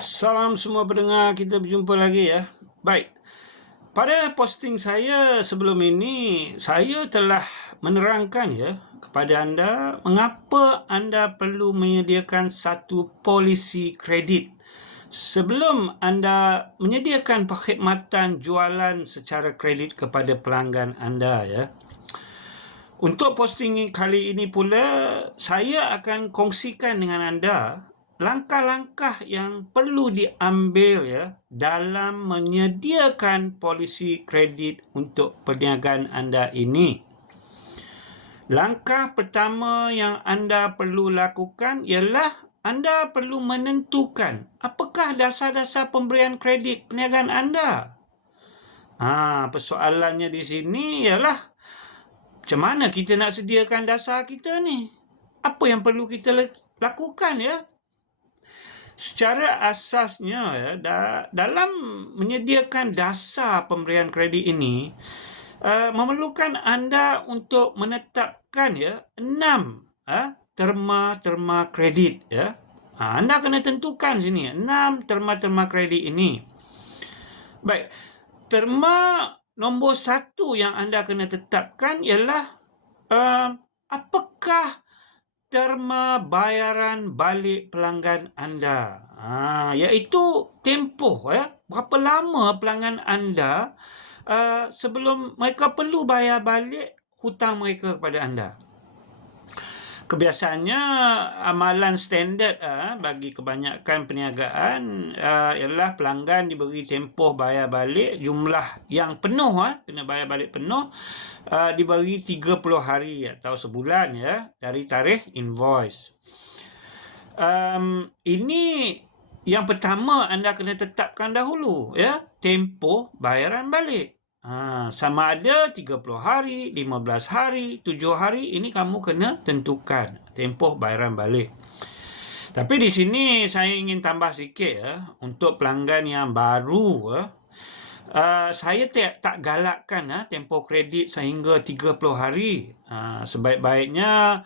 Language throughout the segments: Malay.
Salam semua pendengar, kita berjumpa lagi ya. Baik. Pada posting saya sebelum ini, saya telah menerangkan ya kepada anda mengapa anda perlu menyediakan satu polisi kredit sebelum anda menyediakan perkhidmatan jualan secara kredit kepada pelanggan anda ya. Untuk posting kali ini pula, saya akan kongsikan dengan anda langkah-langkah yang perlu diambil ya dalam menyediakan polisi kredit untuk perniagaan anda ini. Langkah pertama yang anda perlu lakukan ialah anda perlu menentukan apakah dasar-dasar pemberian kredit perniagaan anda. Ha, persoalannya di sini ialah macam mana kita nak sediakan dasar kita ni? Apa yang perlu kita lakukan ya? Secara asasnya ya da, dalam menyediakan dasar pemberian kredit ini uh, memerlukan anda untuk menetapkan ya enam uh, terma-terma kredit ya. Uh, anda kena tentukan sini enam terma-terma kredit ini. Baik terma nombor satu yang anda kena tetapkan ialah uh, apakah terma bayaran balik pelanggan anda. Ha, iaitu tempoh ya. Berapa lama pelanggan anda uh, sebelum mereka perlu bayar balik hutang mereka kepada anda kebiasaannya amalan standard uh, bagi kebanyakan perniagaan uh, ialah pelanggan diberi tempoh bayar balik jumlah yang penuh uh, kena bayar balik penuh uh, diberi 30 hari atau sebulan ya dari tarikh invoice. Um, ini yang pertama anda kena tetapkan dahulu ya tempoh bayaran balik. Ha, sama ada 30 hari, 15 hari, 7 hari ini kamu kena tentukan tempoh bayaran balik. Tapi di sini saya ingin tambah sikit ya untuk pelanggan yang baru ya. Uh, saya tak, tak galakkan uh, tempoh kredit sehingga 30 hari. Uh, sebaik-baiknya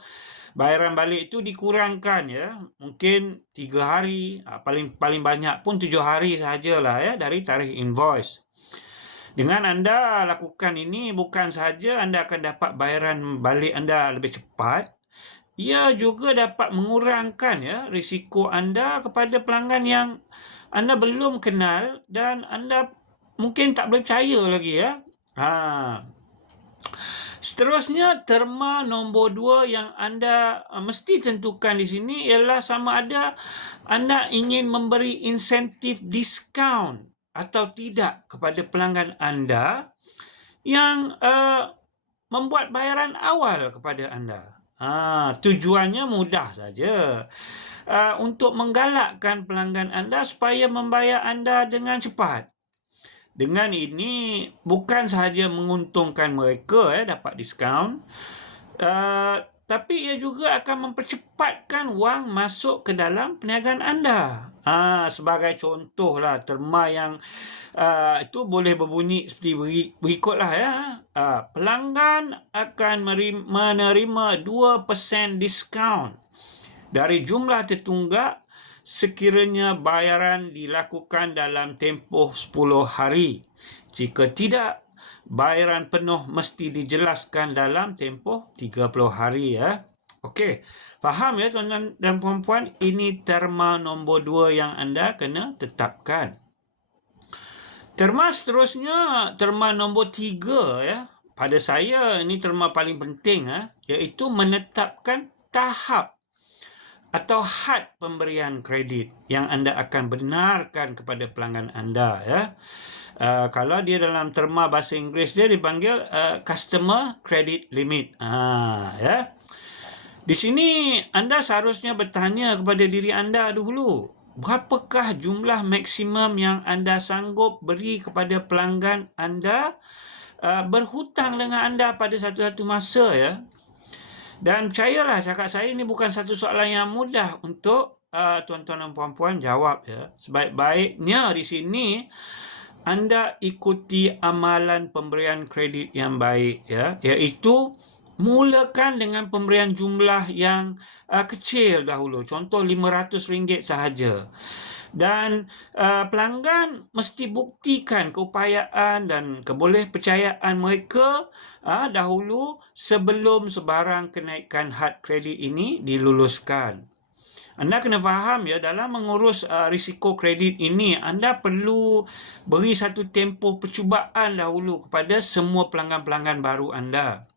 bayaran balik itu dikurangkan ya. Mungkin 3 hari, uh, paling paling banyak pun 7 hari sajalah ya dari tarikh invoice. Dengan anda lakukan ini bukan sahaja anda akan dapat bayaran balik anda lebih cepat, ia juga dapat mengurangkan ya risiko anda kepada pelanggan yang anda belum kenal dan anda mungkin tak boleh percaya lagi ya. Ha. Seterusnya terma nombor dua yang anda uh, mesti tentukan di sini ialah sama ada anda ingin memberi insentif diskaun atau tidak kepada pelanggan anda yang uh, membuat bayaran awal kepada anda. Ha, tujuannya mudah saja. Uh, untuk menggalakkan pelanggan anda supaya membayar anda dengan cepat. Dengan ini bukan sahaja menguntungkan mereka eh, dapat diskaun. Uh, tapi ia juga akan mempercepatkan wang masuk ke dalam perniagaan anda. Ha, sebagai contohlah terma yang uh, itu boleh berbunyi seperti berikutlah ya. Uh, pelanggan akan menerima 2% diskaun dari jumlah tertunggak sekiranya bayaran dilakukan dalam tempoh 10 hari. Jika tidak, bayaran penuh mesti dijelaskan dalam tempoh 30 hari ya. Okey, faham ya tuan-tuan dan puan-puan, ini terma nombor dua yang anda kena tetapkan. Terma seterusnya, terma nombor tiga ya. Pada saya, ini terma paling penting ya, iaitu menetapkan tahap atau had pemberian kredit yang anda akan benarkan kepada pelanggan anda ya. Uh, kalau dia dalam terma bahasa Inggeris dia dipanggil uh, customer credit limit. Ah, ya. Di sini anda seharusnya bertanya kepada diri anda dahulu, berapakah jumlah maksimum yang anda sanggup beri kepada pelanggan anda uh, berhutang dengan anda pada satu-satu masa ya. Dan percayalah cakap saya ini bukan satu soalan yang mudah untuk uh, tuan-tuan dan puan-puan jawab ya. Sebaik-baiknya di sini anda ikuti amalan pemberian kredit yang baik ya. Iaitu mulakan dengan pemberian jumlah yang uh, kecil dahulu. Contoh RM500 sahaja. Dan uh, pelanggan mesti buktikan keupayaan dan keboleh percayaan mereka uh, dahulu sebelum sebarang kenaikan had kredit ini diluluskan. Anda kena faham ya dalam mengurus uh, risiko kredit ini anda perlu beri satu tempoh percubaan dahulu kepada semua pelanggan-pelanggan baru anda.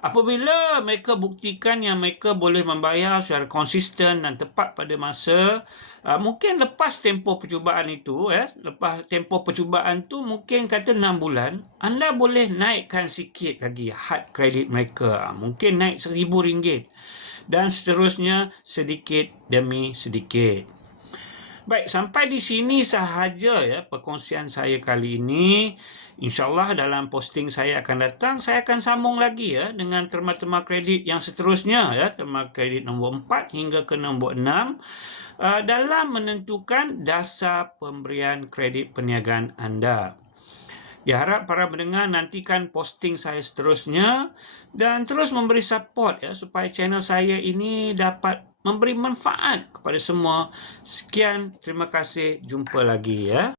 Apabila mereka buktikan yang mereka boleh membayar secara konsisten dan tepat pada masa, uh, mungkin lepas tempoh percubaan itu, eh, lepas tempoh percubaan tu mungkin kata 6 bulan, anda boleh naikkan sikit lagi had kredit mereka. Mungkin naik RM1,000 dan seterusnya sedikit demi sedikit. Baik, sampai di sini sahaja ya perkongsian saya kali ini. InsyaAllah dalam posting saya akan datang, saya akan sambung lagi ya dengan terma-terma kredit yang seterusnya ya, terma kredit nombor 4 hingga ke nombor 6 uh, dalam menentukan dasar pemberian kredit perniagaan anda. Diharap para pendengar nantikan posting saya seterusnya dan terus memberi support ya supaya channel saya ini dapat memberi manfaat kepada semua. Sekian, terima kasih. Jumpa lagi ya.